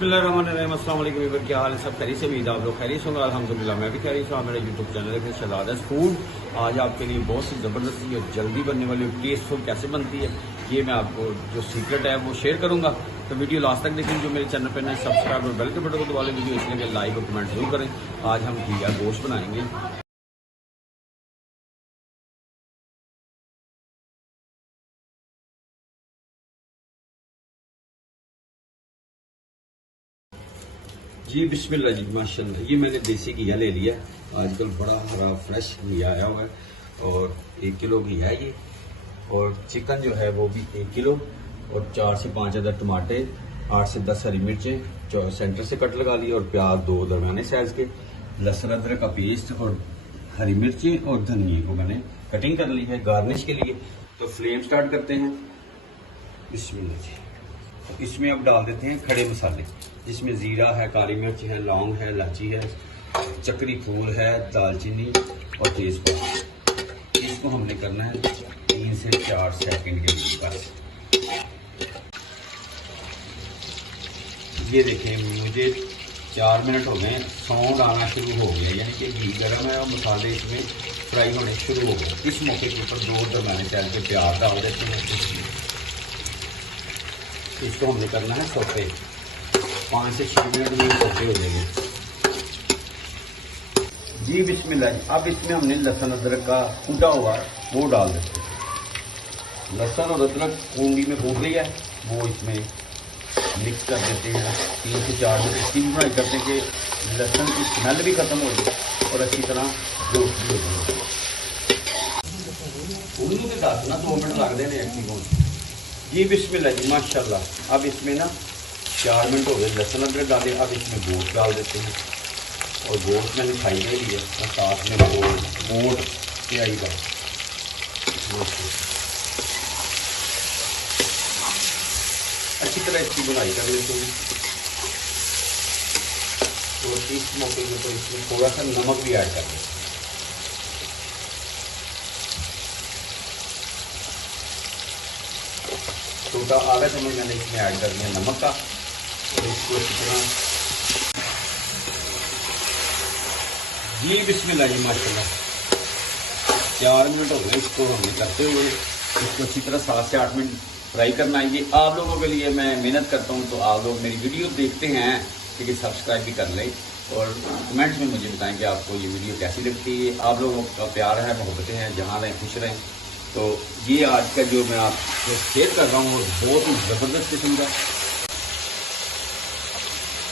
बिस्मिल्लाहिर्रहमानिर्रहीम। अस्सलाम वालेकुम वीवर, क्या हाल है? सब खैरियत से? उम्मीद आप लोग खैरियत होंगे। अल्हम्दुलिल्लाह मैं भी खैरियत हूँ। मेरा यूट्यूब चैनल है शहजादा फूड। आज आपके लिए बहुत सी ज़बरदस्ती और जल्दी बनने वाली टेस्टफुल कैसे बनती है ये मैं आपको जो सीक्रेट है वो शेयर करूँगा। तो वीडियो लास्ट तक देखें। जो मेरे चैनल पर नए सब्सक्राइब और बेल के बटन को दबा लें। वीडियो इसलिए लाइक और कमेंट जरूर करें। आज हम घिया गोश्त बनाएंगे। जी बिस्मिल्लाह जी, माशाल्लाह। ये मैंने देसी घिया ले लिया। आजकल बड़ा हरा फ्रेश घिया आया हुआ है और 1 किलो घिया है ये। और चिकन जो है वो भी 1 किलो और 4 से 5 अदर टमाटे, 8 से 10 हरी मिर्चें सेंटर से कट लगा ली और प्याज 2 दरमियाने साइज के, लहसुन अदरक का पेस्ट और हरी मिर्चें और धनिया को मैंने कटिंग कर ली है गार्निश के लिए। तो फ्लेम स्टार्ट करते हैं। बिस्मिल्लाह जी। इसमें अब डाल देते हैं खड़े मसाले, जिसमें ज़ीरा है, काली मिर्च है, लौंग है, इलायची है, चक्री फूल है, दालचीनी और तेज़पात। इसको हमने करना है 3 से 4 सेकंड के लिए बस। ये देखें, मुझे 4 मिनट हो गए, सौंफ आना शुरू हो गया, यानी कि घी गर्म है और मसाले इसमें फ्राई होने शुरू हो गए। इस मौके के ऊपर 2 दरमियाने साइज के प्याज डाल देते हैं। इसको हमने करना है सौते, 5 से 6 मिनट में सौते हो जाएंगे। जी बिस्मिल्लाह। अब इसमें हमने लहसुन अदरक का कूटा हुआ वो डाल देते हैं। लहसुन और अदरक कूंडी में कूट लिया है, वो इसमें मिक्स कर देते हैं। 3 से 4 मिनट इसकी भी फ्राई करते हैं कि लहसुन की स्मेल भी खत्म हो जाए और अच्छी तरह रोस्ट भी हो जाए। उन्हीं के साथ ना 2 मिनट लग देने एक्टिव। जी बिस्मिल्लाह जी, माशाल्लाह। अब इसमें ना 4 मिनट हो गए, लहसुन अदरक डाले। अब इसमें गोश्त डाल देते हैं और गोश्त मैंने खाई ले लिया और साथ में मोट प्याई का अच्छी तरह इसकी बुनाई कर लेते हैं। और इस मौके में तो इसमें थोड़ा सा नमक भी ऐड कर देते हैं। छोटा आधा चम्मच मैंने इसमें ऐड कर दिया नमक का और इसको अच्छी तरह। जी बिस्मिल्लाह जी, माशाल्लाह। 4 मिनट हो गए इसको हमने करते हुए। इसको अच्छी तरह 7 से 8 मिनट फ्राई करना है। ये आप लोगों के लिए मैं मेहनत करता हूँ, तो आप लोग मेरी वीडियो देखते हैं कि सब्सक्राइब भी कर लें और कमेंट्स में मुझे बताएं कि आपको ये वीडियो कैसी लगती है। आप लोगों का प्यार है, मोहब्बतें हैं, जहाँ रहें खुश रहें। तो ये आज का जो मैं आपको शेयर कर रहा हूँ बहुत ही ज़बरदस्त किस्म का।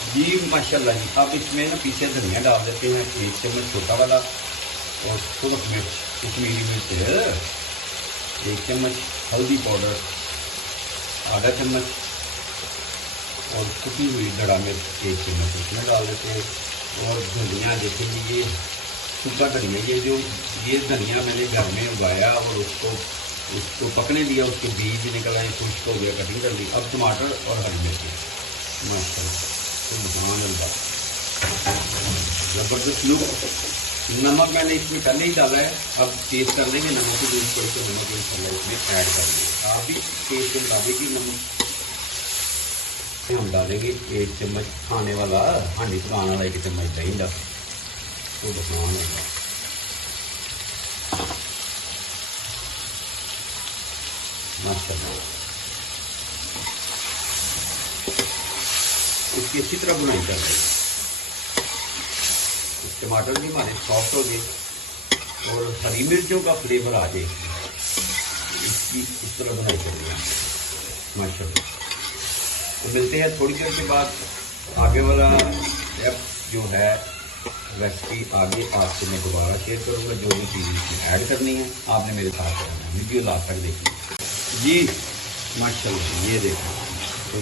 जी माशाल्लाह जी। अब इसमें ना पीछे धनिया डाल देते हैं, 1 चम्मच छोटा वाला, और सुरख मिर्च, कश्मीरी मिर्च 1 चम्मच, हल्दी पाउडर आधा चम्मच और कुटी हुई दड़ा मिर्च 1 चम्मच इसमें डाल देते हैं। और धनिया देखेंगे, ये सूखा धनिया, ये धनिया मैंने घर में उगाया और उसको पकने दिया, उसके बीज निकल आए, खुश्क हो गया, कटिंग कर ली। अब टमाटर और हरी मिर्च माशाल्लाह, जबरदस्त लुक। नमक मैंने इसमें पहले ही डाला है, अब टेस्ट कर लेंगे नमक की। थोड़ी सी नमक इसमें ऐड कर लेंगे। आप भी टेस्ट के मुताबिक ही नमक हम डालेंगे। 1 चम्मच खाने वाला हांडी पकाने वाला 1 चम्मच दही का तो बसान होगा। माशाल्लाह, इसकी अच्छी तरह बुनाई कर रहे हैं। टमाटर भी हमारे सॉफ्ट हो गए और हरी मिर्चों का फ्लेवर आ जाए, इसकी इस तरह बुनाई कर रही है माशाल्लाह। तो मिलते हैं थोड़ी देर के बाद। आगे वाला स्टेप जो है रेसिपी आगे आपसे मैं दोबारा शेयर करूँगा। जो भी चीज़ इसमें ऐड करनी है आपने मेरे साथ करना है, वीडियो लास्ट तक देखिए। जी माशाल्लाह, ये देखो तो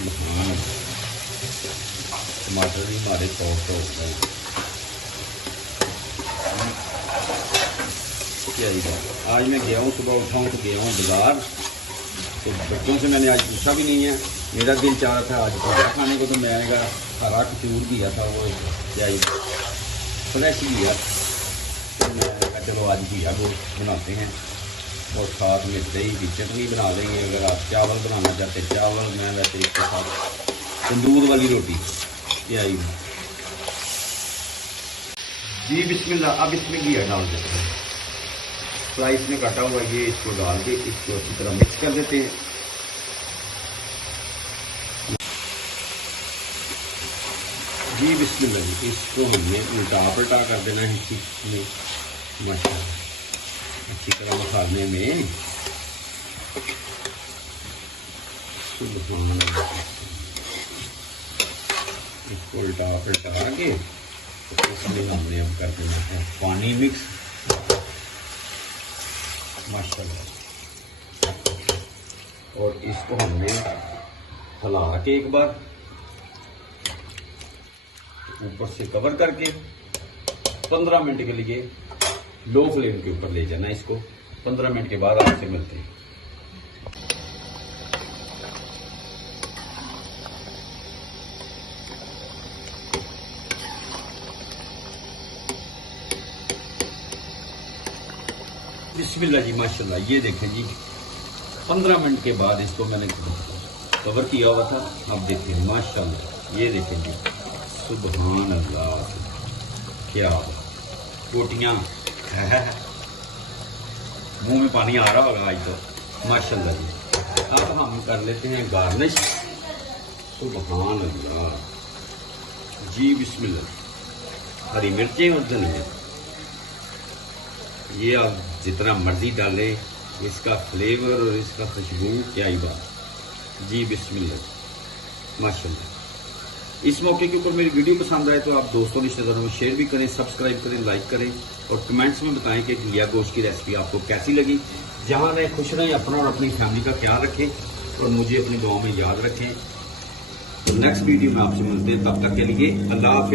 टमाटर भी हमारे सॉफ्ट हो गए। क्या ही बात। आज मैं गया हूँ, सुबह उठा हूँ तो गया हूँ बाज़ार, तो बच्चों से मैंने आज पूछा भी नहीं है। मेरा दिल चाह रहा था आज भुजिया खाने को, तो मैंने कहा हरा खजूर दिया था, वो क्या ही फ्रेश लिया। तो मैं कहा चलो आज घिया गोश्त बनाते हैं और साथ में दही की चटनी बना लेंगे। अगर आप चावल बनाना चाहते हैं चावल, मैं वैसे इसके साथ तंदूर वाली रोटी ये आई जी बिस्मिल्लाह। अब इसमें घिया डाल देते हैं, स्लाइस में काटा हुआ ये इसको डाल के इसको अच्छी तरह मिक्स कर देते हैं। जी बिस्मिल्लाह जी, इसको हमें उल्टा पलटा कर देना है इसमें माशाल्लाह अच्छी तरह मसाले में। सुभान अल्लाह, इसको उल्टा पलटा के उसमें हमने अब कर देना है पानी मिक्स माशाल्लाह, और इसको हमने हिला के एक बार ऊपर से कवर करके 15 मिनट के लिए लो फ्लेम के ऊपर ले जाना इसको। 15 मिनट के बाद आपसे मिलते हैं। बिस्मिल्लाह जी माशाल्लाह, ये देखें जी 15 मिनट के बाद इसको मैंने कवर किया हुआ था। अब देखिए माशाल्लाह, ये देखें जी सुभान अल्लाह, क्या रोटियां मुंह में पानी आ रहा होगा आज तो माशाल्लाह जी। अब हम कर लेते हैं गार्निश। सुभान अल्लाह जी बिस्मिल्लाह। हरी मिर्चें और धनिया ये आप जितना मर्जी डालें, इसका फ्लेवर और इसका खुशबू क्या ही बात। जी बिस्मिल्लाह माशाल्लाह। इस मौके के ऊपर मेरी वीडियो पसंद आए तो आप दोस्तों रिश्तेदारों में शेयर भी करें, सब्सक्राइब करें, लाइक करें और कमेंट्स में बताएं कि घिया गोश्त की रेसिपी आपको कैसी लगी। जहां रहें खुश रहें, अपना और अपनी फैमिली का ख्याल रखें और मुझे अपनी दुआओं में याद रखें। तो नेक्स्ट वीडियो में आपसे मिलते हैं, तब तक के लिए अल्लाह हाफिज़।